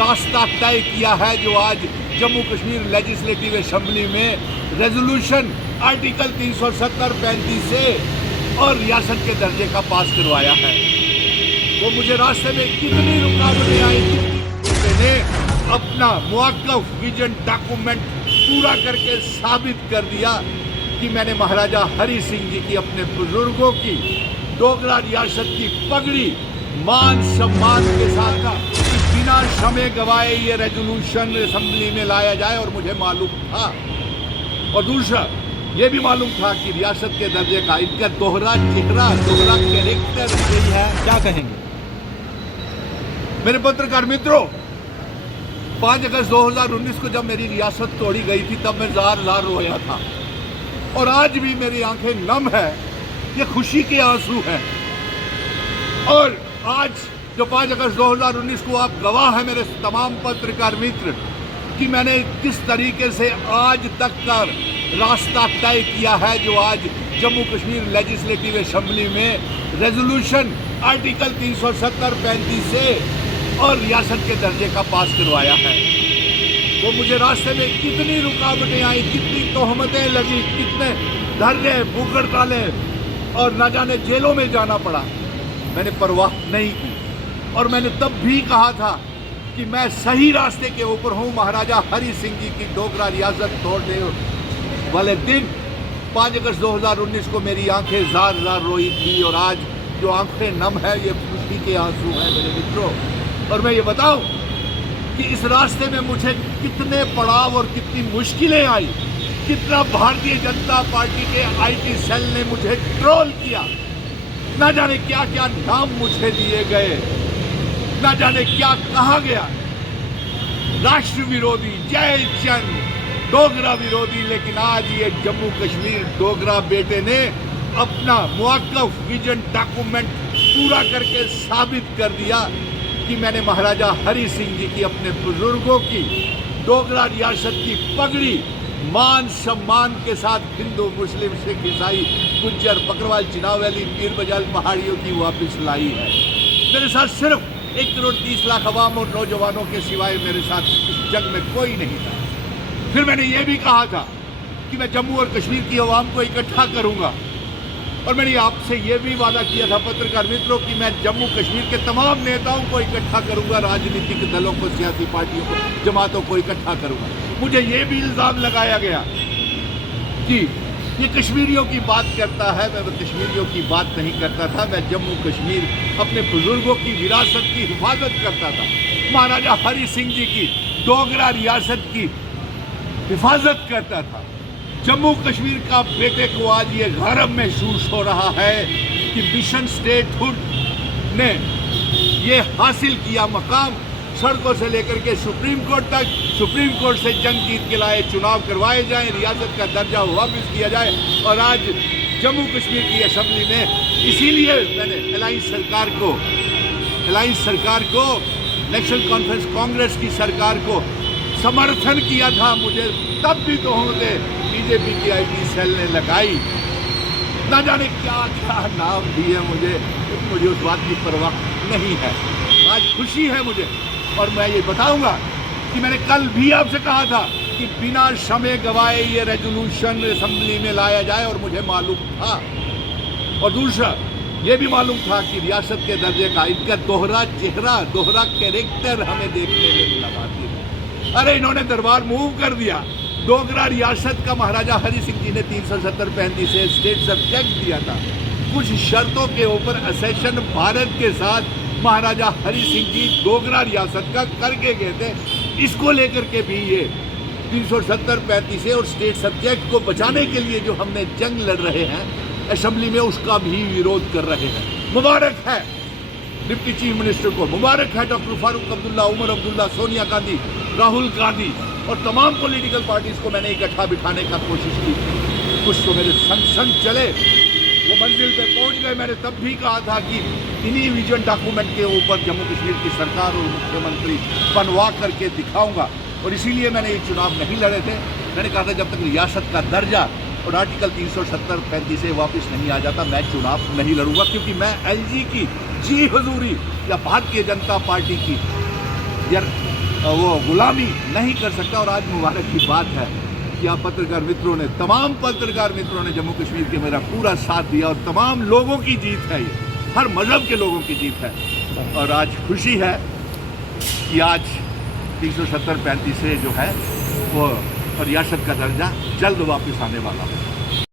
रास्ता तय किया है जो आज जम्मू कश्मीर लेजिस्लेटिव असेंबली में रेजोल्यूशन आर्टिकल 370-35 से और रियासत के दर्जे का पास करवाया है। वो मुझे रास्ते में कितनी रुकावटें आई, मैंने अपना मुआक्कफ विजन डॉक्यूमेंट पूरा करके साबित कर दिया कि मैंने महाराजा हरि सिंह जी की, अपने बुजुर्गों की, डोगरा रियासत की पगड़ी मान सम्मान के साथ बिना समय गवाए ये रेजोल्यूशन असेंबली में लाया जाए। और मुझे मालूम था, और दूसरा ये भी मालूम था कि रियासत के दर्जे का इनका दोहरा चेहरा, दोहरा कैरेक्टर यही है। क्या कहेंगे मेरे पत्रकार मित्रों, 5 अगस्त 2019 को जब मेरी रियासत तोड़ी गई थी तब मैं जार जार रोया था, और आज भी मेरी आंखें नम है, ये खुशी के आंसू हैं। और आज जो 5 अगस्त 2019 को आप गवाह हैं मेरे तमाम पत्रकार मित्र कि मैंने किस तरीके से आज तक का रास्ता तय किया है जो आज जम्मू कश्मीर लेजिस्लेटिव असेंबली में रेजोल्यूशन आर्टिकल 370-35 से और रियासत के दर्जे का पास करवाया है। वो मुझे रास्ते में कितनी रुकावटें आई, कितनी तोहमतें लगी, कितने धरने बुगड़ डाले और न जाने जेलों में जाना पड़ा, मैंने परवाह नहीं की। और मैंने तब भी कहा था कि मैं सही रास्ते के ऊपर हूँ। महाराजा हरि सिंह जी की डोगरा रियासत तोड़ने वाले दिन 5 अगस्त 2019 को मेरी आंखें जार जार रोई थी, और आज जो आंखें नम है ये खुशी के आंसू हैं मेरे मित्रों। और मैं ये बताऊं कि इस रास्ते में मुझे कितने पड़ाव और कितनी मुश्किलें आई, कितना भारतीय जनता पार्टी के IT सेल ने मुझे ट्रोल किया, ना जाने क्या क्या नाम मुझे दिए गए, ना जाने क्या कहा गया, राष्ट्र विरोधी, जय चंद, डोगरा विरोधी। लेकिन आज ये जम्मू कश्मीर डोगरा बेटे ने अपना मुआक्कफ विजन डॉक्यूमेंट पूरा करके साबित कर दिया कि मैंने महाराजा हरि सिंह जी की, अपने बुजुर्गों की, डोगरा रियासत की पगड़ी मान सम्मान के साथ हिंदू, मुस्लिम, सिख, ईसाई, गुज्जर, बकरवाल, चिनाब वैली, पीर बजाल पहाड़ियों की वापस लाई है। मेरे साथ सिर्फ 1 करोड़ 30 लाख अवाम और नौजवानों के सिवाय मेरे साथ इस जंग में कोई नहीं था। फिर मैंने ये भी कहा था कि मैं जम्मू और कश्मीर की अवाम को इकट्ठा करूंगा, और मैंने आपसे ये भी वादा किया था पत्रकार मित्रों कि मैं जम्मू कश्मीर के तमाम नेताओं को इकट्ठा करूंगा, राजनीतिक दलों को, सियासी पार्टियों को, जमातों को इकट्ठा करूंगा। मुझे ये भी इल्ज़ाम लगाया गया कि ये कश्मीरियों की बात करता है, मैं कश्मीरियों की बात नहीं करता था। मैं जम्मू कश्मीर, अपने बुजुर्गों की विरासत की हिफाजत करता था, महाराजा हरि सिंह जी की डोगरा रियासत की हिफाजत करता था। जम्मू कश्मीर का बेटे को आज ये गर्व महसूस हो रहा है कि मिशन स्टेटहुड ने ये हासिल किया मकाम, सड़कों से लेकर के सुप्रीम कोर्ट तक, सुप्रीम कोर्ट से जंग जीत के लाए चुनाव करवाए जाएं, रियासत का दर्जा वापस किया जाए। और आज जम्मू कश्मीर की असेंबली में, इसीलिए मैंने अलायंस सरकार को, नेशनल कॉन्फ्रेंस कांग्रेस की सरकार को समर्थन किया था। मुझे तब भी तो होते बीजेपी की IT सेल ने लगाई, ना जाने क्या क्या नाम दिए मुझे उस बात की परवाह नहीं है। आज खुशी है मुझे, और मैं ये बताऊंगा कि मैंने कल भी आपसे कहा था कि बिना समय गवाए ये रेजोल्यूशन असेंबली में लाया जाए, और मुझे मालूम था, और दूसरा ये भी मालूम था कि रियासत के दर्जे का इनका दोहरा चेहरा, दोहरा कैरेक्टर हमें देखने में मिला भारतीय में। अरे इन्होंने दरबार मूव कर दिया। डोगरा रियासत का महाराजा हरि सिंह जी ने 370-35 से स्टेट सब्जेक्ट दिया था। कुछ शर्तों के ऊपर असेशन भारत के साथ महाराजा हरि सिंह जी डोगरा रियासत का करके गए थे। इसको लेकर के भी ये 370-35 से और स्टेट सब्जेक्ट को बचाने के लिए जो हमने जंग लड़ रहे हैं असेंबली में, उसका भी विरोध कर रहे हैं। मुबारक है डिप्टी चीफ मिनिस्टर को, मुबारक है डॉक्टर फारूक अब्दुल्ला, उमर अब्दुल्ला, सोनिया गांधी, राहुल गांधी और तमाम पॉलिटिकल पार्टीज को मैंने इकट्ठा बिठाने का कोशिश की। कुछ तो मेरे संग संग चले, वो मंजिल पे पहुंच गए। मैंने तब भी कहा था कि इन्हीं विजन डॉक्यूमेंट के ऊपर जम्मू कश्मीर की सरकार और मुख्यमंत्री बनवा करके दिखाऊंगा, और इसीलिए मैंने ये चुनाव नहीं लड़े थे। मैंने कहा था जब तक रियासत का दर्जा और आर्टिकल 370-35 से वापस नहीं आ जाता मैं चुनाव नहीं लड़ूंगा, क्योंकि मैं LG की जी हजूरी या भारतीय जनता पार्टी की या वो गुलामी नहीं कर सकता। और आज मुबारक की बात है कि आप पत्रकार मित्रों ने, तमाम पत्रकार मित्रों ने जम्मू कश्मीर के मेरा पूरा साथ दिया और तमाम लोगों की जीत है, ये हर मज़हब के लोगों की जीत है। और आज खुशी है कि आज 370-35 से जो है वो रियासत का दर्जा जल्द वापस आने वाला है।